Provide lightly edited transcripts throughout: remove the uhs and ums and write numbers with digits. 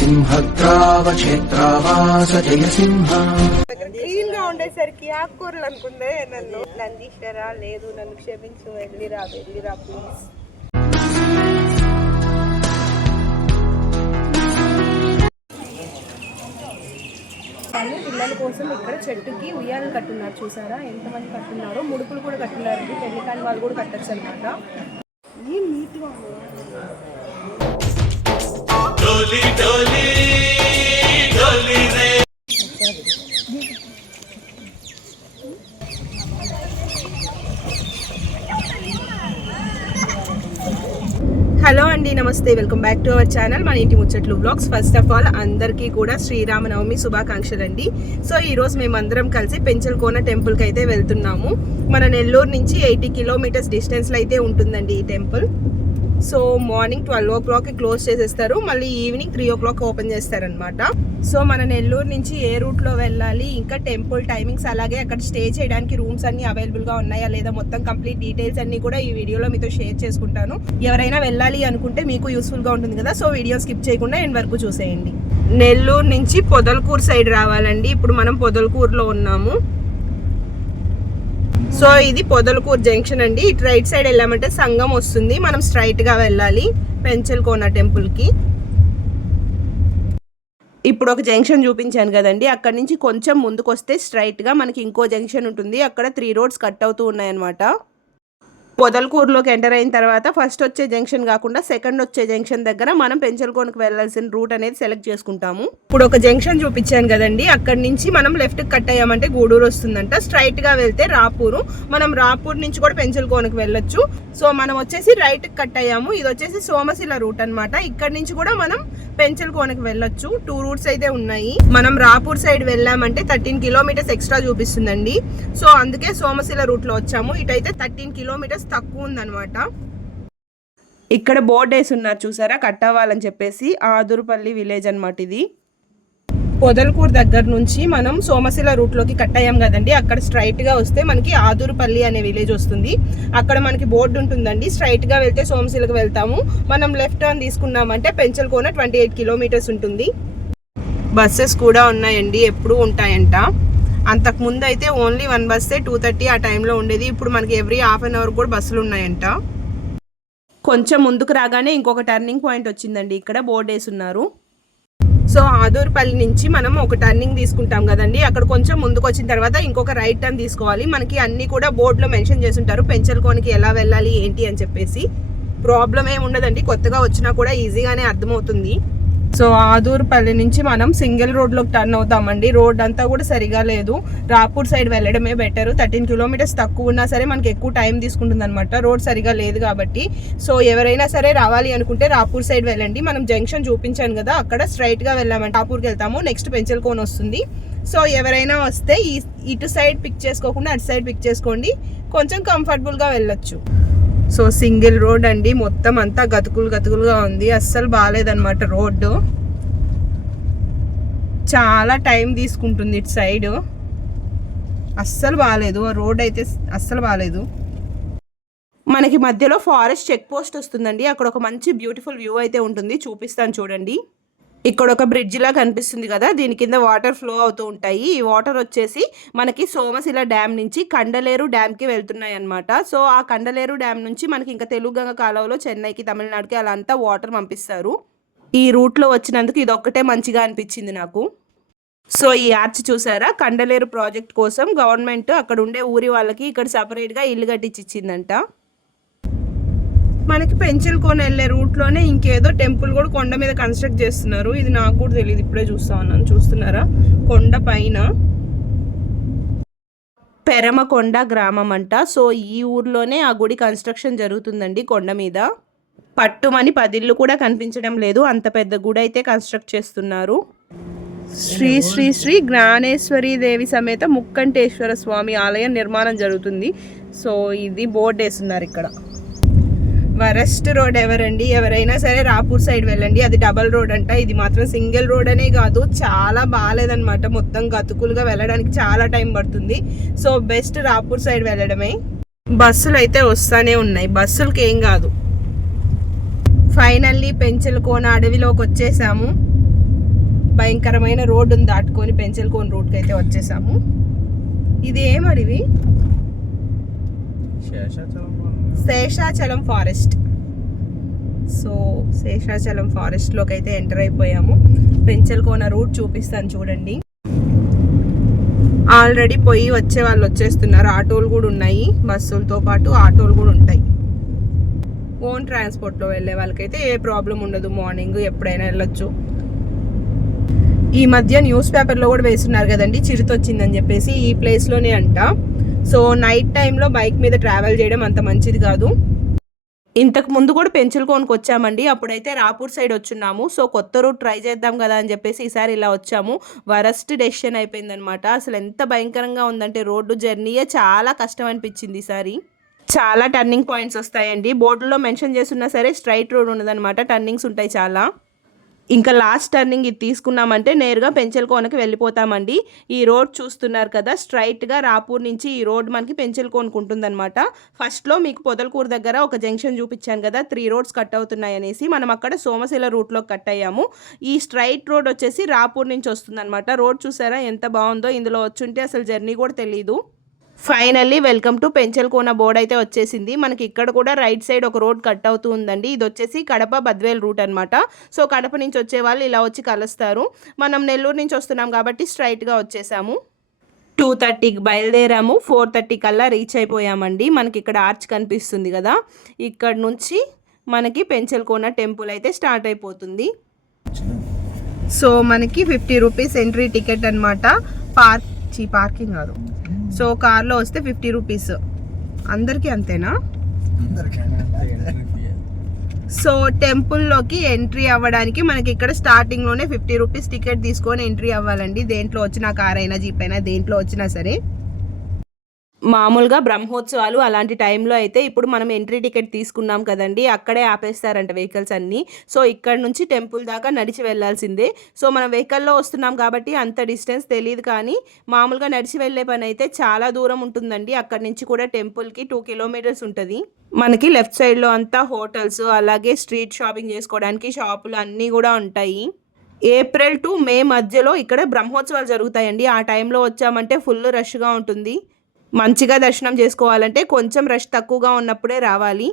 సింహద్రావక్షేత్రావాస జయ సింహ. Clean గా ఉండేసరికి ఆకుకూరలు అనుకుందే నన్ను. నందీశ్వరా లేదు, నన్ను క్షమించు, వెళ్ళిరా ప్లీజ్. పిల్లల కోసం ఇక్కడ చెట్టుకి ఉయ్యాలు కట్టున్నారు, చూసారా ఎంతమంది కట్టున్నారో. ముడుపులు కూడా కట్టున్నారు, పెళ్లి కాని వాళ్ళు కూడా కట్టచ్చు అనమాట. ఏం నీట్గా హలో అండి, నమస్తే, welcome back to our channel మన ఇంటి ముచ్చట్లు వ్లాగ్స్. ఫస్ట్ ఆఫ్ ఆల్ అందరికీ కూడా శ్రీరామనవమి శుభాకాంక్షలు అండి. సో ఈరోజు మేమందరం కలిసి పెంచల్కోన టెంపుల్కి అయితే వెళ్తున్నాము. మన నెల్లూరు నుంచి 80 కిలోమీటర్స్ డిస్టెన్స్లో అయితే ఉంటుందండి ఈ temple. So morning 12 o'clock close చేసేస్తారు, మళ్ళీ ఈవినింగ్ 3 o'clock ఓపెన్ చేస్తారనమాట. సో మన నెల్లూరు నుంచి ఏ రూట్లో వెళ్ళాలి, ఇంకా టెంపుల్ టైమింగ్స్, అలాగే అక్కడ స్టే చేయడానికి రూమ్స్ అన్ని అవైలబుల్గా ఉన్నాయా లేదా, మొత్తం కంప్లీట్ డీటెయిల్స్ అన్ని కూడా ఈ వీడియోలో మీతో షేర్ చేసుకుంటాను. ఎవరైనా వెళ్ళాలి అనుకుంటే మీకు యూస్ఫుల్గా ఉంటుంది కదా, సో వీడియో స్కిప్ చేయకుండా ఎండ్ వరకు చూసేయండి. నెల్లూరు నుంచి పొదలకూరు సైడ్ రావాలండి. ఇప్పుడు మనం పొదలకూరులో ఉన్నాము. సో ఇది పొదలకూరు జంక్షన్ అండి. ఇటు రైట్ సైడ్ వెళ్ళామంటే సంగం వస్తుంది, మనం స్ట్రైట్ గా వెళ్ళాలి పెంచల్కోన టెంపుల్ కి. ఇప్పుడు ఒక జంక్షన్ చూపించాను కదండి, అక్కడ నుంచి కొంచెం ముందుకు వస్తే స్ట్రైట్ గా మనకి ఇంకో జంక్షన్ ఉంటుంది. అక్కడ 3 roads కట్ అవుతూ ఉన్నాయన్నమాట. పొదలకూరులోకి ఎంటర్ అయిన తర్వాత ఫస్ట్ వచ్చే జంక్షన్ కాకుండా సెకండ్ వచ్చే జంక్షన్ దగ్గర మనం పెంచల్కోనకు వెళ్ళాల్సిన రూట్ అనేది సెలెక్ట్ చేసుకుంటాము. ఇప్పుడు ఒక జంక్షన్ చూపించాను కదండి, అక్కడ నుంచి మనం లెఫ్ట్ కట్ అయ్యామంటే గూడూరు వస్తుందంట. స్ట్రైట్ గా వెళ్తే రాపూరు, మనం రాపూర్ నుంచి కూడా పెంచల్కోనకు వెళ్ళొచ్చు. సో మనం వచ్చేసి రైట్ కట్ అయ్యాము, ఇది వచ్చేసి సోమశిల రూట్ అనమాట. ఇక్కడ నుంచి కూడా మనం పెంచల్కోనకు వెళ్ళొచ్చు. 2 routes అయితే ఉన్నాయి. మనం రాపూర్ సైడ్ వెళ్ళామంటే 13 kilometers ఎక్స్ట్రా చూపిస్తుందండి. సో అందుకే సోమశిల రూట్ లో వచ్చాము. ఇటైతే 13 kilometers తక్కువ ఉందన్నమాట. ఇక్కడ బోర్డు వేసి ఉన్నారు చూసారా, కట్ అవ్వాలని చెప్పేసి. ఆదురుపల్లి విలేజ్ అనమాట ఇది. పొదలకూరు దగ్గర నుంచి మనం సోమశిల రూట్ లోకి కట్ అయ్యాం కదండి, అక్కడ స్ట్రైట్ గా వస్తే మనకి ఆదురుపల్లి అనే విలేజ్ వస్తుంది. అక్కడ మనకి బోర్డు ఉంటుందండి. స్ట్రైట్ గా వెళ్తే సోమశిలకు వెళ్తాము. మనం లెఫ్ట్ టర్న్ తీసుకున్నామంటే పెంచల్కోన 28 kilometers ఉంటుంది. బస్సెస్ కూడా ఉన్నాయండి, ఎప్పుడు ఉంటాయంట. అంతకుముందు అయితే ఓన్లీ 1 బస్సే 2:30 ఆ టైంలో ఉండేది. ఇప్పుడు మనకి ఎవ్రీ హాఫ్ అన్ అవర్ కూడా బస్సులు ఉన్నాయంట. కొంచెం ముందుకు రాగానే ఇంకొక టర్నింగ్ పాయింట్ వచ్చిందండి, ఇక్కడ బోర్డు వేసి ఉన్నారు. సో ఆదూరుపల్లి నుంచి మనం ఒక టర్నింగ్ తీసుకుంటాం కదండి, అక్కడ కొంచెం ముందుకు వచ్చిన తర్వాత ఇంకొక రైట్ టర్న్ తీసుకోవాలి. మనకి అన్ని కూడా బోర్డులో మెన్షన్ చేసి ఉంటారు పెంచల్కోనకి ఎలా వెళ్ళాలి ఏంటి అని చెప్పేసి. ప్రాబ్లం ఏమి ఉండదండి, కొత్తగా వచ్చినా కూడా ఈజీగానే అర్థమవుతుంది. సో ఆదూరుపల్లి నుంచి మనం సింగిల్ రోడ్లోకి టర్న్ అవుతామండి. రోడ్ అంతా కూడా సరిగా లేదు, రాపూర్ సైడ్ వెళ్ళడమే బెటర్. 13 kilometers తక్కువ ఉన్నా సరే మనకి ఎక్కువ టైం తీసుకుంటుంది అనమాట, రోడ్ సరిగా లేదు కాబట్టి. సో ఎవరైనా సరే రావాలి అనుకుంటే రాపూర్ సైడ్ వెళ్ళండి. మనం జంక్షన్ చూపించాను కదా, అక్కడ స్ట్రైట్ గా వెళ్ళామంటే రాపూర్కి వెళ్తాము, నెక్స్ట్ పెంచల్కోన వస్తుంది. సో ఎవరైనా వస్తే ఇటు సైడ్ పిక్ చేసుకోకుండా అటు సైడ్ పిక్ చేసుకోండి, కొంచెం కంఫర్టబుల్గా వెళ్ళొచ్చు. సో సింగిల్ రోడ్ అండి, మొత్తం అంతా గతుకులుగా ఉంది, అస్సలు బాగాలేదన్నమాట. రోడ్డు చాలా టైం తీసుకుంటుంది, ఇటు సైడ్ అస్సలు బాగాలేదు. రోడ్ అయితే అస్సలు బాగాలేదు. మనకి మధ్యలో ఫారెస్ట్ చెక్ పోస్ట్ వస్తుందండి, అక్కడ ఒక మంచి బ్యూటిఫుల్ వ్యూ అయితే ఉంటుంది, చూపిస్తాను చూడండి. ఇక్కడ ఒక బ్రిడ్జ్ లా కనిపిస్తుంది కదా, దీని కింద వాటర్ ఫ్లో అవుతూ ఉంటాయి. ఈ వాటర్ వచ్చేసి మనకి సోమశిల డ్యామ్ నుంచి కండలేరు డ్యామ్కి వెళ్తున్నాయి అనమాట. సో ఆ కండలేరు డ్యామ్ నుంచి మనకి ఇంకా తెలుగుగంగ కాలువలో చెన్నైకి, తమిళనాడుకి అలా అంతా వాటర్ పంపిస్తారు. ఈ రూట్లో వచ్చినందుకు ఇది ఒక్కటే మంచిగా అనిపించింది నాకు. సో ఈ ఆర్చ్ చూసారా, కండలేరు ప్రాజెక్ట్ కోసం గవర్నమెంట్ అక్కడ ఉండే ఊరి వాళ్ళకి ఇక్కడ సపరేట్గా ఇల్లు కట్టించి ఇచ్చిందంట. మనకి పెంచల్కోన వెళ్ళే రూట్లోనే ఇంకేదో టెంపుల్ కూడా కొండ మీద కన్స్ట్రక్ట్ చేస్తున్నారు. ఇది నాకు కూడా తెలియదు, ఇప్పుడే చూస్తా ఉన్నాను. చూస్తున్నారా, కొండ పైన పెరమకొండ గ్రామం అంట. సో ఈ ఊర్లోనే ఆ గుడి కన్స్ట్రక్షన్ జరుగుతుందండి కొండ మీద. పట్టుమని 10 ఇళ్ళు కూడా కనిపించడం లేదు, అంత పెద్ద గుడి అయితే కన్స్ట్రక్ట్ చేస్తున్నారు. శ్రీ శ్రీ శ్రీ జ్ఞానేశ్వరి దేవి సమేత ముక్కంటేశ్వర స్వామి ఆలయం నిర్మాణం జరుగుతుంది. సో ఇది బోర్డు వేస్తున్నారు ఇక్కడ. వరస్ట్ రోడ్ ఎవరండి, ఎవరైనా సరే రాపూర్ సైడ్ వెళ్ళండి, అది డబల్ రోడ్ అంట. ఇది మాత్రం సింగిల్ రోడ్ అనే కాదు, చాలా బాగాలేదనమాట. మొత్తం గతుకులుగా వెళ్ళడానికి చాలా టైం పడుతుంది. సో బెస్ట్ రాపూర్ సైడ్ వెళ్ళడమే. బస్సులు అయితే వస్తానే ఉన్నాయి, బస్సులకి ఏం కాదు. ఫైనల్లీ పెంచల్కోన అడవిలోకి వచ్చేసాము. భయంకరమైన రోడ్డును దాటుకొని పెంచల్కోన రూట్కి అయితే వచ్చేసాము. ఇది ఏం అడివి? శేషాచలం ఫారెస్ట్. సో శేషాచలం ఫారెస్ట్లోకి అయితే ఎంటర్ అయిపోయాము. పెంచల్కోన రూట్ చూపిస్తాను చూడండి. ఆల్రెడీ పోయి వచ్చే వాళ్ళు వచ్చేస్తున్నారు. ఆటోలు కూడా ఉన్నాయి, బస్సులతో పాటు ఆటోలు కూడా ఉంటాయి. ఓన్ ట్రాన్స్పోర్ట్లో వెళ్ళే వాళ్ళకైతే ఏ ప్రాబ్లం ఉండదు, మార్నింగ్ ఎప్పుడైనా వెళ్ళొచ్చు. ఈ మధ్య న్యూస్ పేపర్లో కూడా వేస్తున్నారు కదండి, చిరుతొచ్చిందని చెప్పేసి. ఈ ప్లేస్లోనే అంట. సో నైట్ టైంలో బైక్ మీద ట్రావెల్ చేయడం అంత మంచిది కాదు. ఇంతకు ముందు కూడా పెంచల్కోనకు వచ్చామండి, అప్పుడైతే రాపూర్ సైడ్ వచ్చున్నాము. సో కొత్త రూట్ ట్రై చేద్దాం కదా అని చెప్పేసి ఈసారి ఇలా వచ్చాము. వరస్ట్ డెసిషన్ అయిపోయిందనమాట. అసలు ఎంత భయంకరంగా ఉందంటే రోడ్డు జర్నీయే చాలా కష్టం అనిపించింది ఈసారి. చాలా టర్నింగ్ పాయింట్స్ వస్తాయండి, బోర్డులో మెన్షన్ చేస్తున్నా సరే స్ట్రైట్ రోడ్ ఉండదన్నమాట, టర్నింగ్స్ ఉంటాయి చాలా. ఇంకా లాస్ట్ టర్నింగ్ ఇది తీసుకున్నామంటే నేరుగా పెంచల్కోనకి వెళ్ళిపోతామండి. ఈ రోడ్ చూస్తున్నారు కదా, స్ట్రైట్గా రాపూర్ నుంచి ఈ రోడ్ మనకి పెంచల్కోనకు ఉంటుందన్నమాట. ఫస్ట్లో మీకు పొదలకూరు దగ్గర ఒక జంక్షన్ చూపించాను కదా, 3 రోడ్స్ కట్ అవుతున్నాయి అనేసి. మనం అక్కడ సోమశిల రూట్లో కట్ అయ్యాము. ఈ స్ట్రైట్ రోడ్ వచ్చేసి రాపూర్ నుంచి వస్తుందన్నమాట. రోడ్ చూసారా ఎంత బాగుందో, ఇందులో వచ్చుంటే అసలు జర్నీ కూడా తెలీదు. Finally welcome to Penchalakona board అయితే వచ్చేసింది. మనకి ఇక్కడ కూడా రైట్ సైడ్ ఒక రోడ్ కట్ అవుతూ ఉందండి. ఇది వచ్చేసి కడప బద్వేల్ రూట్ అనమాట. సో కడప నుంచి వచ్చే వాళ్ళు ఇలా వచ్చి కలుస్తారు. మనం నెల్లూరు నుంచి వస్తున్నాం కాబట్టి స్ట్రైట్గా వచ్చేసాము. 2:30కి బయలుదేరాము, 4:30 కల్లా రీచ్ అయిపోయామండి. మనకి ఇక్కడ ఆర్చ్ కనిపిస్తుంది కదా, ఇక్కడ నుంచి మనకి పెంచల్కోన టెంపుల్ అయితే స్టార్ట్ అయిపోతుంది. సో మనకి 50 రూపీస్ ఎంట్రీ టికెట్ అనమాట. పార్కింగ్ కాదు, సో కార్లో వస్తే 50 రూపీస్. అందరికీ అంతేనా? సో టెంపుల్లోకి ఎంట్రీ అవ్వడానికి మనకి ఇక్కడ స్టార్టింగ్లోనే 50 రూపీస్ టికెట్ తీసుకొని ఎంట్రీ అవ్వాలండి. దేంట్లో వచ్చినా, కార్ అయినా జీప్ అయినా దేంట్లో వచ్చినా సరే. మామూలుగా బ్రహ్మోత్సవాలు అలాంటి టైంలో అయితే ఇప్పుడు మనం ఎంట్రీ టికెట్ తీసుకున్నాం కదండి, అక్కడే ఆపేస్తారంట వెహికల్స్ అన్నీ. సో ఇక్కడ నుంచి టెంపుల్ దాకా నడిచి వెళ్ళాల్సిందే. సో మనం వెహికల్లో వస్తున్నాం కాబట్టి అంత డిస్టెన్స్ తెలియదు, కానీ మామూలుగా నడిచి వెళ్ళే పని అయితే చాలా దూరం ఉంటుందండి. అక్కడి నుంచి కూడా టెంపుల్కి 2 కిలోమీటర్స్ ఉంటుంది. మనకి లెఫ్ట్ సైడ్లో అంతా హోటల్స్, అలాగే స్ట్రీట్ షాపింగ్ చేసుకోవడానికి షాపులు అన్నీ కూడా ఉంటాయి. ఏప్రిల్ టు మే మధ్యలో ఇక్కడ బ్రహ్మోత్సవాలు జరుగుతాయండి. ఆ టైంలో వచ్చామంటే ఫుల్ రష్గా ఉంటుంది. మంచిగా దర్శనం చేసుకోవాలంటే కొంచెం రష్ తక్కువగా ఉన్నప్పుడే రావాలి.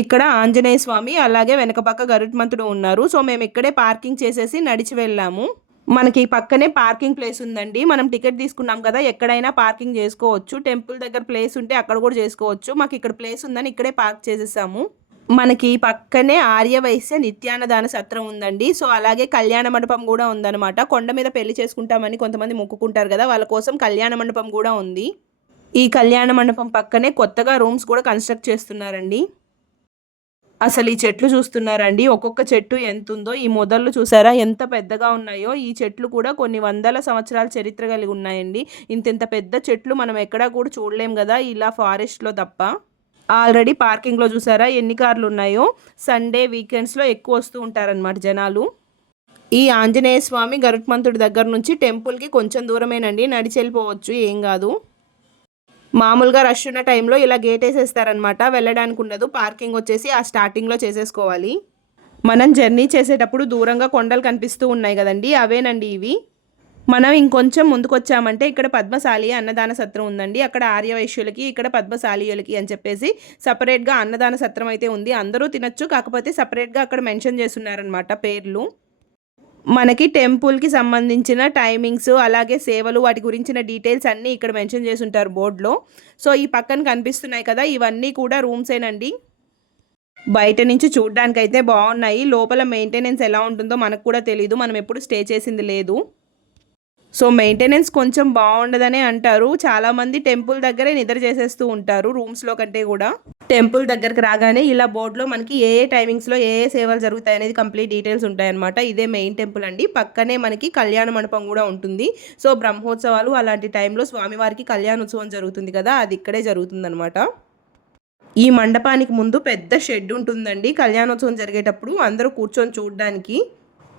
ఇక్కడ ఆంజనేయ స్వామి అలాగే వెనక పక్క గరుత్మంతుడు ఉన్నారు. సో మేము ఇక్కడే పార్కింగ్ చేసేసి నడిచి వెళ్ళాము. మనకి ఈ పక్కనే పార్కింగ్ ప్లేస్ ఉందండి. మనం టికెట్ తీసుకున్నాం కదా, ఎక్కడైనా పార్కింగ్ చేసుకోవచ్చు. టెంపుల్ దగ్గర ప్లేస్ ఉంటే అక్కడ కూడా చేసుకోవచ్చు. మాకు ఇక్కడ ప్లేస్ ఉందని ఇక్కడే పార్క్ చేసేసాము. మనకి పక్కనే ఆర్యవైశ్య నిత్యాన్నదాన సత్రం ఉందండి. సో అలాగే కళ్యాణ మండపం కూడా ఉందన్నమాట. కొండ మీద పెళ్లి చేసుకుంటామని కొంతమంది మొక్కుకుంటారు కదా, వాళ్ళ కోసం కళ్యాణ మండపం కూడా ఉంది. ఈ కళ్యాణ మండపం పక్కనే కొత్తగా రూమ్స్ కూడా కన్స్ట్రక్ట్ చేస్తున్నారండి. అసలు ఈ చెట్లు చూస్తున్నారండి, ఒక్కొక్క చెట్టు ఎంత ఉందో. ఈ మొదళ్ళు చూసారా ఎంత పెద్దగా ఉన్నాయో. ఈ చెట్లు కూడా కొన్ని వందల సంవత్సరాల చరిత్ర కలిగి ఉన్నాయండి. ఇంత పెద్ద చెట్లు మనం ఎక్కడా కూడా చూడలేం కదా, ఇలా ఫారెస్ట్లో తప్ప. ఆల్రెడీ పార్కింగ్లో చూసారా ఎన్ని కార్లు ఉన్నాయో. సండే వీకెండ్స్లో ఎక్కువ వస్తూ ఉంటారనమాట జనాలు. ఈ ఆంజనేయ స్వామి గరుత్మంతుడి దగ్గర నుంచి టెంపుల్కి కొంచెం దూరమేనండి, నడిచి వెళ్ళిపోవచ్చు, ఏం కాదు. మామూలుగా రష్ ఉన్న టైంలో ఇలా గేట్ వేసేస్తారనమాట, వెళ్ళడానికి ఉండదు. పార్కింగ్ వచ్చేసి ఆ స్టార్టింగ్లో చేసేసుకోవాలి. మనం జర్నీ చేసేటప్పుడు దూరంగా కొండలు కనిపిస్తూ ఉన్నాయి కదండి, అవేనండి ఇవి. మనం ఇంకొంచెం ముందుకు వచ్చామంటే ఇక్కడ పద్మశాలి అన్నదాన సత్రం ఉందండి. అక్కడ ఆర్యవైశ్యులకి, ఇక్కడ పద్మశాలియులకి అని చెప్పేసి సపరేట్గా అన్నదాన సత్రం అయితే ఉంది. అందరూ తినచ్చు, కాకపోతే సపరేట్గా అక్కడ మెన్షన్ చేస్తున్నారనమాట పేర్లు. మనకి టెంపుల్కి సంబంధించిన టైమింగ్స్, అలాగే సేవలు, వాటి గురించిన డీటెయిల్స్ అన్నీ ఇక్కడ మెన్షన్ చేసి ఉంటారు బోర్డులో. సో ఈ పక్కన కనిపిస్తున్నాయి కదా, ఇవన్నీ కూడా రూమ్సేనండి. బయట నుంచి చూడ్డానికైతే బాగున్నాయి, లోపల మెయింటెనెన్స్ ఎలా ఉంటుందో మనకు కూడా తెలీదు, మనం ఎప్పుడు స్టే చేసింది లేదు. సో మెయింటెనెన్స్ కొంచెం బాగుండదనే అంటారు. చాలామంది టెంపుల్ దగ్గరే నిద్ర చేసేస్తూ ఉంటారు రూమ్స్లో కంటే కూడా. టెంపుల్ దగ్గరికి రాగానే ఇలా బోర్డులో మనకి ఏ టైమింగ్స్లో ఏ సేవలు జరుగుతాయి అనేది కంప్లీట్ డీటెయిల్స్ ఉంటాయన్నమాట. ఇదే మెయిన్ టెంపుల్ అండి. పక్కనే మనకి కళ్యాణ మండపం కూడా ఉంటుంది. సో బ్రహ్మోత్సవాలు అలాంటి టైంలో స్వామివారికి కళ్యాణోత్సవం జరుగుతుంది కదా, అది ఇక్కడే జరుగుతుందన్నమాట. ఈ మండపానికి ముందు పెద్ద షెడ్ ఉంటుందండి. కళ్యాణోత్సవం జరిగేటప్పుడు అందరూ కూర్చొని చూడడానికి.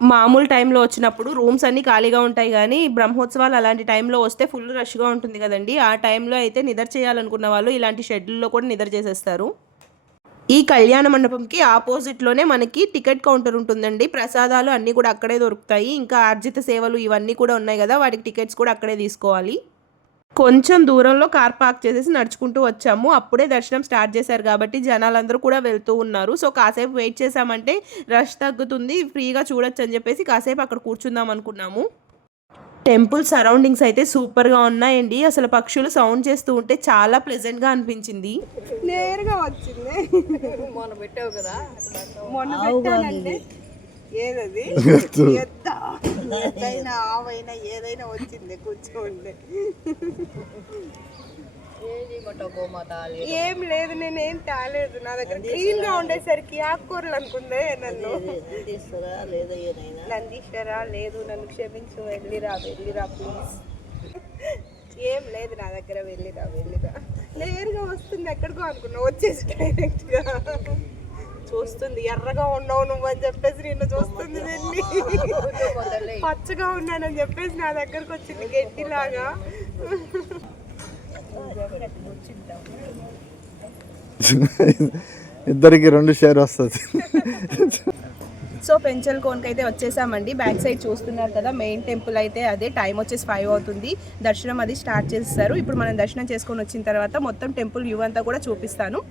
మామూలు టైంలో వచ్చినప్పుడు రూమ్స్ అన్నీ ఖాళీగా ఉంటాయి, కానీ బ్రహ్మోత్సవాలు అలాంటి టైంలో వస్తే ఫుల్ రష్గా ఉంటుంది కదండి. ఆ టైంలో అయితే నిద్ర చేయాలనుకున్న వాళ్ళు ఇలాంటి షెడ్యూల్లో కూడా నిద్ర చేసేస్తారు. ఈ కళ్యాణ మండపంకి ఆపోజిట్లోనే మనకి టికెట్ కౌంటర్ ఉంటుందండి. ప్రసాదాలు అన్నీ కూడా అక్కడే దొరుకుతాయి. ఇంకా ఆర్జిత సేవలు ఇవన్నీ కూడా ఉన్నాయి కదా, వాటికి టికెట్స్ కూడా అక్కడే తీసుకోవాలి. కొంచెం దూరంలో కార్ పార్క్ చేసేసి నడుచుకుంటూ వచ్చాము. అప్పుడే దర్శనం స్టార్ట్ చేశారు కాబట్టి జనాలందరూ కూడా వెళ్తూ ఉన్నారు. సో కాసేపు వెయిట్ చేసామంటే రష్ తగ్గుతుంది, ఫ్రీగా చూడొచ్చు అని చెప్పేసి కాసేపు అక్కడ కూర్చుందాం అనుకున్నాము. టెంపుల్ సరౌండింగ్స్ అయితే సూపర్గా ఉన్నాయండి. అసలు పక్షులు సౌండ్ చేస్తూ ఉంటే చాలా ప్లెజెంట్గా అనిపించింది. నేరుగా వచ్చింది. మొన్న పెట్టావు కదా, మొన్న పెట్టానంటే ఏదది ఎద్దైనా ఆవైనా ఏదైనా వచ్చింది కూర్చోండి. ఏం లేదు, నేనేం తాలేదు. నా దగ్గర క్లీన్ గా ఉండేసరికి ఆకుకూరలు అనుకుందే. నన్ను నందీశ్వరా లేదు, నన్ను క్షమించు, వెళ్ళిరా ప్లీజ్. ఏం లేదు నా దగ్గర, వెళ్ళిరా. నేరుగా వస్తుంది, ఎక్కడికో అనుకున్నా, వచ్చేసి డైరెక్ట్ గా చూస్తుంది. ఎర్రగా ఉన్నావు నువ్వు అని చెప్పేసి నిన్ను చూస్తుంది. వెళ్ళి పచ్చగా ఉన్నానని చెప్పేసి నా దగ్గరకు వచ్చింది గట్టిలాగా. ఇద్దరికి 2 షేర్ వస్తుంది. సో పెంచల్ కోన్కి అయితే వచ్చేసామండి. బ్యాక్ సైడ్ చూస్తున్నారు కదా, మెయిన్ టెంపుల్ అయితే అదే. టైం వచ్చేసి 5 అవుతుంది. దర్శనం అది స్టార్ట్ చేస్తారు. ఇప్పుడు మనం దర్శనం చేసుకొని వచ్చిన తర్వాత మొత్తం టెంపుల్ వ్యూ అంతా కూడా చూపిస్తాను.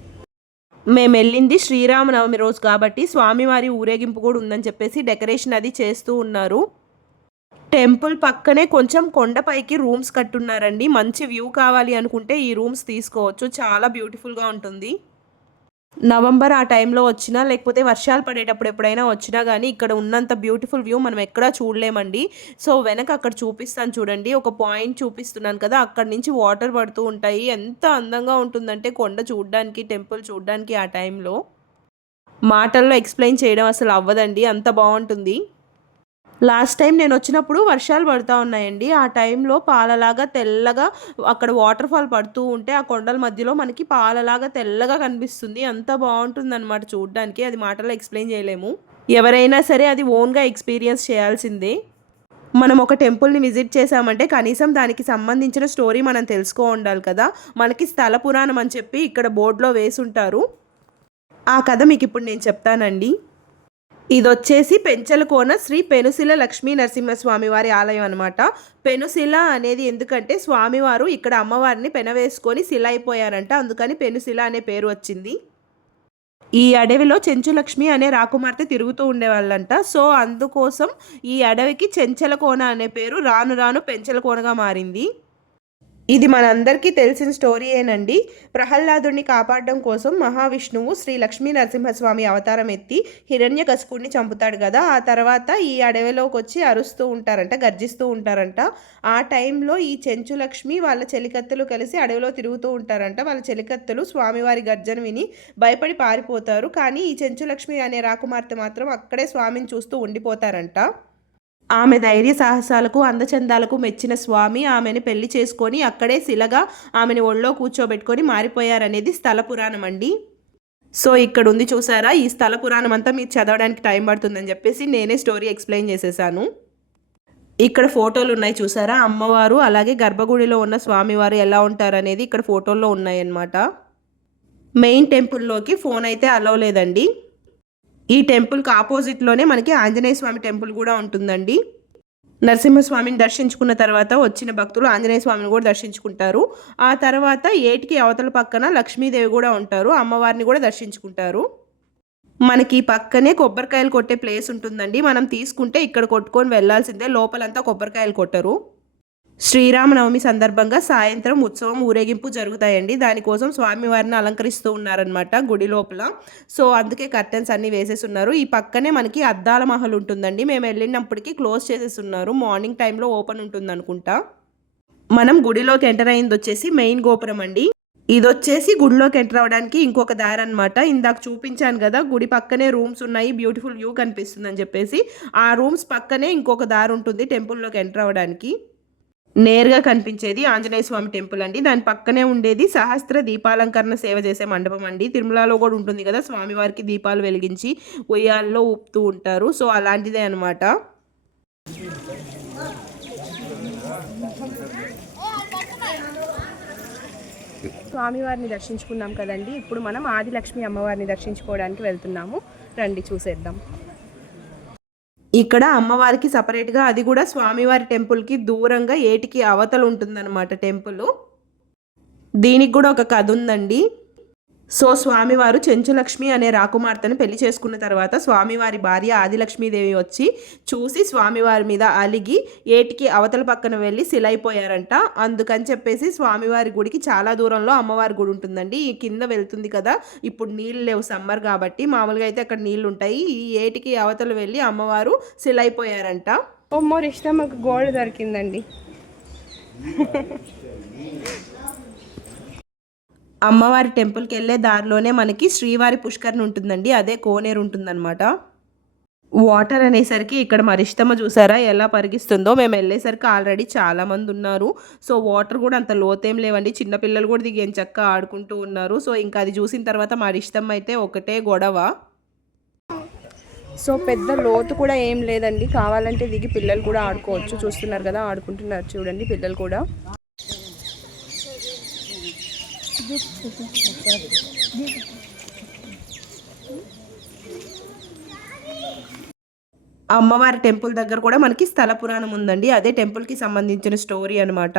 మేము వెళ్ళింది శ్రీరామనవమి రోజు కాబట్టి స్వామివారి ఊరేగింపు కూడా ఉందని చెప్పేసి డెకరేషన్ అది చేస్తూ ఉన్నారు. టెంపుల్ పక్కనే కొంచెం కొండపైకి రూమ్స్ కట్టున్నారండి. మంచి వ్యూ కావాలి అనుకుంటే ఈ రూమ్స్ తీసుకోవచ్చు, చాలా బ్యూటిఫుల్గా ఉంటుంది. నవంబర్ ఆ టైంలో వచ్చినా లేకపోతే వర్షాలు పడేటప్పుడు ఎప్పుడైనా వచ్చినా కానీ ఇక్కడ ఉన్నంత బ్యూటిఫుల్ వ్యూ మనం ఎక్కడా చూడలేమండి. సో వెనక అక్కడ చూపిస్తాను చూడండి, ఒక పాయింట్ చూపిస్తున్నాను కదా, అక్కడ నుంచి వాటర్ పడుతూ ఉంటాయి. ఎంత అందంగా ఉంటుందంటే కొండ చూడడానికి, టెంపుల్ చూడడానికి ఆ టైంలో మాటల్లో ఎక్స్ప్లెయిన్ చేయడం అసలు అవ్వదండి, అంత బాగుంటుంది. లాస్ట్ టైం నేను వచ్చినప్పుడు వర్షాలు పడుతూ ఉన్నాయండి. ఆ టైంలో పాలలాగా తెల్లగా అక్కడ వాటర్ ఫాల్ పడుతూ ఉంటే ఆ కొండల మధ్యలో మనకి పాలలాగా తెల్లగా కనిపిస్తుంది. అంత బాగుంటుందన్నమాట చూడడానికి, అది మాటల్లో ఎక్స్ప్లెయిన్ చేయలేము. ఎవరైనా సరే అది ఓన్గా ఎక్స్పీరియన్స్ చేయాల్సిందే. మనం ఒక టెంపుల్ని విజిట్ చేసామంటే కనీసం దానికి సంబంధించిన స్టోరీ మనం తెలుసుకో ఉండాలి కదా. మనకి స్థల పురాణం అని చెప్పి ఇక్కడ బోర్డులో వేసుంటారు. ఆ కథ మీకు ఇప్పుడు నేను చెప్తానండి. ఇది వచ్చేసి పెంచలకోన శ్రీ పెనుశిల లక్ష్మీ నరసింహస్వామి వారి ఆలయం అనమాట. పెనుశిల అనేది ఎందుకంటే స్వామివారు ఇక్కడ అమ్మవారిని పెనవేసుకొని శిల అయిపోయారంట, అందుకని పెనుశిల అనే పేరు వచ్చింది. ఈ అడవిలో చెంచులక్ష్మి అనే రాకుమార్తె తిరుగుతూ ఉండేవాళ్ళంట. సో అందుకోసం ఈ అడవికి చెంచలకోన అనే పేరు రాను రాను పెంచలకోనగా మారింది. ఇది మనందరికీ తెలిసిన స్టోరీయేనండి. ప్రహ్లాదుడిని కాపాడడం కోసం మహావిష్ణువు శ్రీ లక్ష్మీ నరసింహస్వామి అవతారం ఎత్తి హిరణ్యకశిపుడిని చంపుతాడు కదా. ఆ తర్వాత ఈ అడవిలోకి వచ్చి అరుస్తూ ఉంటారంట, గర్జిస్తూ ఉంటారంట. ఆ టైంలో ఈ చెంచులక్ష్మి వాళ్ళ చెలికత్తెలు కలిసి అడవిలో తిరుగుతూ ఉంటారంట. వాళ్ళ చెలికత్తెలు స్వామివారి గర్జన విని భయపడి పారిపోతారు. కానీ ఈ చెంచులక్ష్మి అనే రాకుమార్తె మాత్రం అక్కడే స్వామిని చూస్తూ ఉండిపోతారంట. ఆమె ధైర్య సాహసాలకు అందచందాలకు మెచ్చిన స్వామి ఆమెను పెళ్లి చేసుకొని అక్కడే శిలగా ఆమెను ఒళ్ళో కూర్చోబెట్టుకొని మారిపోయారనేది స్థల పురాణం అండి. సో ఇక్కడ ఉంది చూసారా, ఈ స్థల పురాణం అంతా మీకు చదవడానికి టైం పడుతుందని చెప్పేసి నేనే స్టోరీ ఎక్స్ప్లెయిన్ చేసేసాను. ఇక్కడ ఫోటోలు ఉన్నాయి చూసారా, అమ్మవారు అలాగే గర్భగుడిలో ఉన్న స్వామివారు ఎలా ఉంటారు అనేది ఇక్కడ ఫోటోల్లో ఉన్నాయన్నమాట. మెయిన్ టెంపుల్లోకి ఫోన్ అయితే అలౌ లేదండి. ఈ టెంపుల్కి ఆపోజిట్లోనే మనకి ఆంజనేయ స్వామి టెంపుల్ కూడా ఉంటుందండి. నరసింహస్వామిని దర్శించుకున్న తర్వాత వచ్చిన భక్తులు ఆంజనేయ స్వామిని కూడా దర్శించుకుంటారు. ఆ తర్వాత ఏటికి అవతల పక్కన లక్ష్మీదేవి కూడా ఉంటారు, అమ్మవారిని కూడా దర్శించుకుంటారు. మనకి పక్కనే కొబ్బరికాయలు కొట్టే ప్లేస్ ఉంటుందండి. మనం తీసుకుంటే ఇక్కడ కొట్టుకొని వెళ్ళాల్సిందే, లోపలంతా కొబ్బరికాయలు కొట్టరు. శ్రీరామనవమి సందర్భంగా సాయంత్రం ఉత్సవం ఊరేగింపు జరుగుతాయండి. దానికోసం స్వామివారిని అలంకరిస్తూ ఉన్నారనమాట గుడి లోపల. సో అందుకే కర్టెన్స్ అన్నీ వేసేసి ఉన్నారు. ఈ పక్కనే మనకి అద్దాల మహల్ ఉంటుందండి. మేము వెళ్ళినప్పటికీ క్లోజ్ చేసేసి ఉన్నారు, మార్నింగ్ టైంలో ఓపెన్ ఉంటుంది అనుకుంటా. మనం గుడిలోకి ఎంటర్ అయింది వచ్చేసి మెయిన్ గోపురం అండి. ఇది వచ్చేసి గుడిలోకి ఎంటర్ అవ్వడానికి ఇంకొక దారి అనమాట. ఇందాక చూపించాను కదా, గుడి పక్కనే రూమ్స్ ఉన్నాయి, బ్యూటిఫుల్ వ్యూ కనిపిస్తుంది అని చెప్పేసి. ఆ రూమ్స్ పక్కనే ఇంకొక దారి ఉంటుంది టెంపుల్లోకి ఎంటర్ అవ్వడానికి. నేరుగా కనిపించేది ఆంజనేయ స్వామి టెంపుల్ అండి. దాని పక్కనే ఉండేది సహస్ర దీపాలంకరణ సేవ చేసే మండపం అండి. తిరుమలలో కూడా ఉంటుంది కదా, స్వామివారికి దీపాలు వెలిగించి ఉయ్యాల్లో ఊపుతూ ఉంటారు. సో అలాంటిదే అనమాట. స్వామివారిని దర్శించుకున్నాం కదండి. ఇప్పుడు మనం ఆదిలక్ష్మి అమ్మవారిని దర్శించుకోవడానికి వెళ్తున్నాము. రండి చూసేద్దాం. ఇక్కడ అమ్మవారికి సపరేట్గా, అది కూడా స్వామివారి టెంపుల్కి దూరంగా ఏటికి అవతల ఉంటుందన్నమాట టెంపుల్. దీనికి కూడా ఒక కథ ఉందండి. సో స్వామివారు చెంచులక్ష్మి అనే రాకుమార్తెను పెళ్లి చేసుకున్న తర్వాత స్వామివారి భార్య ఆదిలక్ష్మీదేవి వచ్చి చూసి స్వామివారి మీద అలిగి ఏటికి అవతల పక్కన వెళ్ళి శిలైపోయారంట. అందుకని చెప్పేసి స్వామివారి గుడికి చాలా దూరంలో అమ్మవారి గుడి ఉంటుందండి. ఈ కింద వెళ్తుంది కదా, ఇప్పుడు నీళ్ళు లేవు సమ్మర్ కాబట్టి, మామూలుగా అయితే అక్కడ నీళ్ళు ఉంటాయి. ఈ ఏటికి అవతల వెళ్ళి అమ్మవారు శిలైపోయారంట. ఒమ్మో రిష్తా మాకు గోల్డ్ దొరికిందండి. అమ్మవారి టెంపుల్కి వెళ్ళే దారిలోనే మనకి శ్రీవారి పుష్కరిణి ఉంటుందండి, అదే కోనేరు ఉంటుందన్నమాట. వాటర్ అనేసరికి ఇక్కడ మరిష్టమ చూసారా ఎలా పరిగిస్తుందో. మేము వెళ్ళేసరికి ఆల్రెడీ చాలామంది ఉన్నారు. సో వాటర్ కూడా అంత లోతేం లేవండి, చిన్నపిల్లలు కూడా దిగి చక్కగా ఆడుకుంటూ ఉన్నారు. సో ఇంకా అది చూసిన తర్వాత మరిష్టం అయితే ఒకటే గొడవ. సో పెద్ద లోతు కూడా ఏం లేదండి, కావాలంటే దిగి పిల్లలు కూడా ఆడుకోవచ్చు. చూస్తున్నారు కదా ఆడుకుంటున్నారు చూడండి పిల్లలు కూడా. అమ్మవారి టెంపుల్ దగ్గర కూడా మనకి స్థల పురాణం ఉందండి, అదే టెంపుల్కి సంబంధించిన స్టోరీ అనమాట.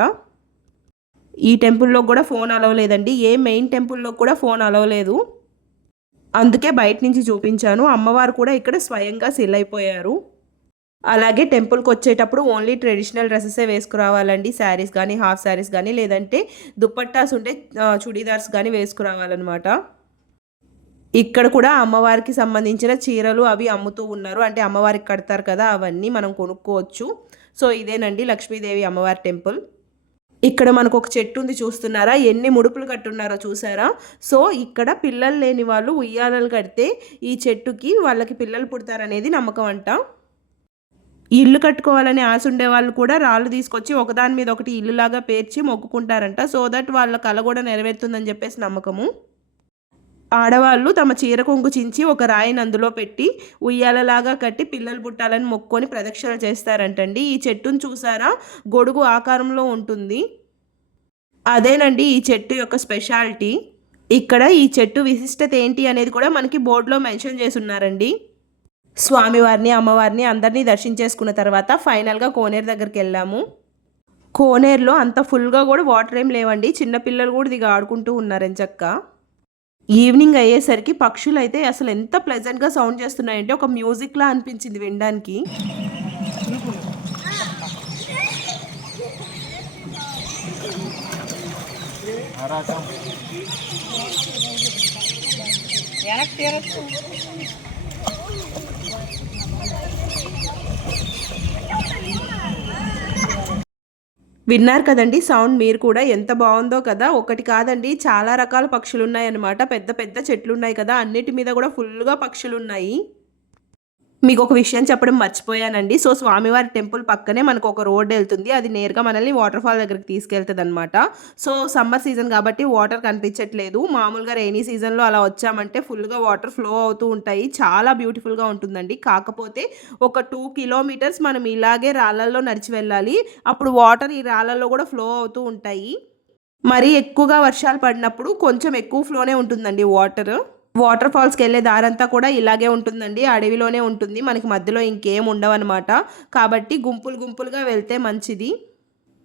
ఈ టెంపుల్లో కూడా ఫోన్ అలవలేదండి, ఏ మెయిన్ టెంపుల్లో కూడా ఫోన్ అలవలేదు. అందుకే బయట నుంచి చూపించాను. అమ్మవారు కూడా ఇక్కడ స్వయంగా సెల్ అయిపోయారు. అలాగే టెంపుల్కి వచ్చేటప్పుడు ఓన్లీ ట్రెడిషనల్ డ్రెస్సెసే వేసుకురావాలండి, శారీస్ కానీ హాఫ్ శారీస్ కానీ లేదంటే దుప్పట్టాస్ ఉంటే చుడీదార్స్ కానీ వేసుకురావాలన్నమాట. ఇక్కడ కూడా అమ్మవారికి సంబంధించిన చీరలు అవి అమ్ముతూ ఉన్నారు, అంటే అమ్మవారికి కడతారు కదా అవన్నీ మనం కొనుక్కోవచ్చు. సో ఇదేనండి లక్ష్మీదేవి అమ్మవారి టెంపుల్. ఇక్కడ మనకు ఒక చెట్టు ఉంది చూస్తున్నారా, ఎన్ని ముడుపులు కట్టున్నారో చూసారా. సో ఇక్కడ పిల్లలు లేని వాళ్ళు ఉయ్యాలలు కడితే ఈ చెట్టుకి వాళ్ళకి పిల్లలు పుడతారనేది నమ్మకం అంట. ఇల్లు కట్టుకోవాలని ఆశ ఉండే వాళ్ళు కూడా రాళ్ళు తీసుకొచ్చి ఒకదాని మీద ఒకటి ఇల్లులాగా పేర్చి మొక్కుకుంటారంట. సో దట్ వాళ్ళ కళ కూడా నెరవేరుతుందని చెప్పేసి నమ్మకము. ఆడవాళ్ళు తమ చీర కొంగు చించి ఒక రాయిని అందులో పెట్టి ఉయ్యాలలాగా కట్టి పిల్లలు పుట్టాలని మొక్కుకొని ప్రదక్షిణలు చేస్తారంటండి. ఈ చెట్టును చూసారా, గొడుగు ఆకారంలో ఉంటుంది. అదేనండి ఈ చెట్టు యొక్క స్పెషాలిటీ. ఇక్కడ ఈ చెట్టు విశిష్టత ఏంటి అనేది కూడా మనకి బోర్డులో మెన్షన్ చేసి ఉన్నారండి. స్వామివారిని అమ్మవారిని అందరినీ దర్శించేసుకున్న తర్వాత ఫైనల్గా కోనేరు దగ్గరికి వెళ్ళాము. కోనేరులో అంత ఫుల్గా కూడా వాటర్ ఏం లేవండి, చిన్నపిల్లలు కూడా దిగి ఆడుకుంటూ ఉన్నారని చక్క. ఈవినింగ్ అయ్యేసరికి పక్షులు అయితే అసలు ఎంత ప్లెజెంట్గా సౌండ్ చేస్తున్నాయంటే ఒక మ్యూజిక్లా అనిపించింది వినడానికి. విన్నారు కదండి సౌండ్, మీరు కూడా ఎంత బాగుందో కదా. ఒకటి కాదండి చాలా రకాల పక్షులు ఉన్నాయన్నమాట. పెద్ద పెద్ద చెట్లు ఉన్నాయి కదా, అన్నిటి మీద కూడా ఫుల్గా పక్షులు ఉన్నాయి. మీకు ఒక విషయం చెప్పడం మర్చిపోయానండి. సో స్వామివారి టెంపుల్ పక్కనే మనకు ఒక రోడ్ వెళ్తుంది, అది నేరుగా మనల్ని వాటర్ ఫాల్ దగ్గరికి తీసుకెళ్తుంది అనమాట. సో సమ్మర్ సీజన్ కాబట్టి వాటర్ కనిపించట్లేదు. మామూలుగా రెయినీ సీజన్లో అలా వచ్చామంటే ఫుల్గా వాటర్ ఫ్లో అవుతూ ఉంటాయి, చాలా బ్యూటిఫుల్గా ఉంటుందండి. కాకపోతే ఒక 2 కిలోమీటర్స్ మనం ఇలాగే రాళ్ళల్లో నడిచి వెళ్ళాలి, అప్పుడు వాటర్ ఈ రాళ్ళల్లో కూడా ఫ్లో అవుతూ ఉంటాయి. మరీ ఎక్కువగా వర్షాలు పడినప్పుడు కొంచెం ఎక్కువ ఫ్లోనే ఉంటుందండి వాటర్ ఫాల్స్కి వెళ్ళే దారంతా కూడా ఇలాగే ఉంటుందండి, అడవిలోనే ఉంటుంది, మనకి మధ్యలో ఇంకేం ఉండవన్నమాట. కాబట్టి గుంపులుగా వెళ్తే మంచిది.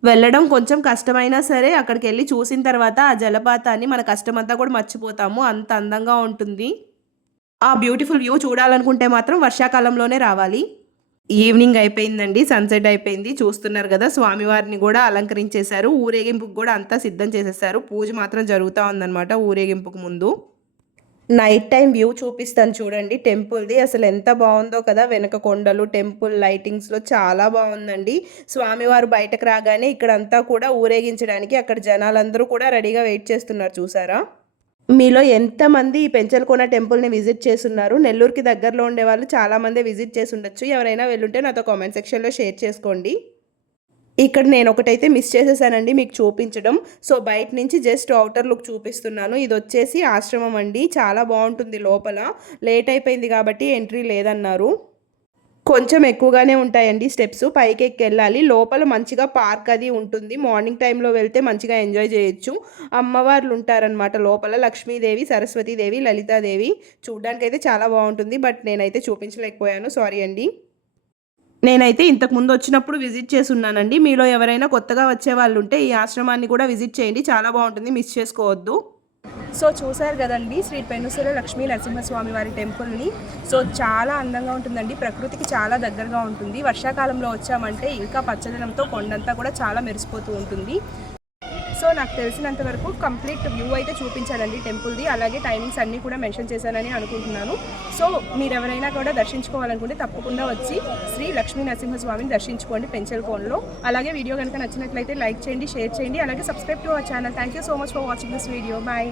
వెళ్ళడం కొంచెం కష్టమైనా సరే అక్కడికి వెళ్ళి చూసిన తర్వాత ఆ జలపాతాన్ని మన కష్టమంతా కూడా మర్చిపోతాము, అంత అందంగా ఉంటుంది. ఆ బ్యూటిఫుల్ వ్యూ చూడాలనుకుంటే మాత్రం వర్షాకాలంలోనే రావాలి. ఈవినింగ్ అయిపోయిందండి, సన్సెట్ అయిపోయింది. చూస్తున్నారు కదా స్వామివారిని కూడా అలంకరించేశారు, ఊరేగింపుకు కూడా అంతా సిద్ధం చేసేసారు. పూజ మాత్రం జరుగుతూ ఉందన్నమాట ఊరేగింపుకు ముందు. నైట్ టైం వ్యూ చూపిస్తాను చూడండి టెంపుల్ది, అసలు ఎంత బాగుందో కదా. వెనక కొండలు, టెంపుల్ లైటింగ్స్లో చాలా బాగుందండి. స్వామివారు బయటకు రాగానే ఇక్కడంతా కూడా ఊరేగించడానికి అక్కడ జనాలందరూ కూడా రెడీగా వెయిట్ చేస్తున్నారు చూసారా. మీలో ఎంతమంది ఈ పెంచలకోన టెంపుల్ని విజిట్ చేస్తున్నారు? నెల్లూరుకి దగ్గరలో ఉండే వాళ్ళు చాలామంది విజిట్ చేసి ఉండొచ్చు. ఎవరైనా వెళ్ళుంటే నాతో కామెంట్ సెక్షన్లో షేర్ చేసుకోండి. ఇక్కడ నేను ఒకటైతే మిస్ చేసేసానండి మీకు చూపించడం. సో బయట నుంచి జస్ట్ అవుటర్ లుక్ చూపిస్తున్నాను. ఇది వచ్చేసి ఆశ్రమం అండి, చాలా బాగుంటుంది లోపల. లేట్ అయిపోయింది కాబట్టి ఎంట్రీ లేదన్నారు. కొంచెం ఎక్కువగానే ఉంటాయండి స్టెప్స్. పైకి ఎక్కి వెళ్ళాలి. లోపల మంచిగా పార్క్ అది ఉంటుంది. మార్నింగ్ టైంలో వెళ్తే మంచిగా ఎంజాయ్ చేయొచ్చు. అమ్మవార్లు ఉంటారనమాట లోపల. లక్ష్మీదేవి, సరస్వతీదేవి, లలితాదేవి. చూడ్డానికైతే చాలా బాగుంటుంది. బట్ నేనైతే చూపించలేకపోయాను, సారీ అండి. నేనైతే ఇంతకుముందు వచ్చినప్పుడు విజిట్ చేసి ఉన్నానండి. మీలో ఎవరైనా కొత్తగా వచ్చే వాళ్ళు ఉంటే ఈ ఆశ్రమాన్ని కూడా విజిట్ చేయండి, చాలా బాగుంటుంది, మిస్ చేసుకోవద్దు. సో చూసారు కదండి శ్రీ పెనుసల లక్ష్మీ నరసింహస్వామి వారి టెంపుల్ని. సో చాలా అందంగా ఉంటుందండి, ప్రకృతికి చాలా దగ్గరగా ఉంటుంది. వర్షాకాలంలో వచ్చామంటే ఇంకా పచ్చదనంతో కొండంతా కూడా చాలా మెరిసిపోతూ ఉంటుంది. సో నాకు తెలిసినంత వరకు కంప్లీట్ వ్యూ అయితే చూపించానండి టెంపుల్ది. అలాగే టైమింగ్స్ అన్నీ కూడా మెన్షన్ చేశానని అనుకుంటున్నాను. సో మీరు ఎవరైనా కూడా దర్శించుకోవాలనుకుంటే తప్పకుండా వచ్చి శ్రీ లక్ష్మీ నరసింహస్వామిని దర్శించుకోండి పెంచల్కోన్లో. అలాగే వీడియో కనుక నచ్చినట్లయితే లైక్ చేయండి, షేర్ చేయండి, అలాగే subscribe to our channel. Thank you so much for watching this video. Bye.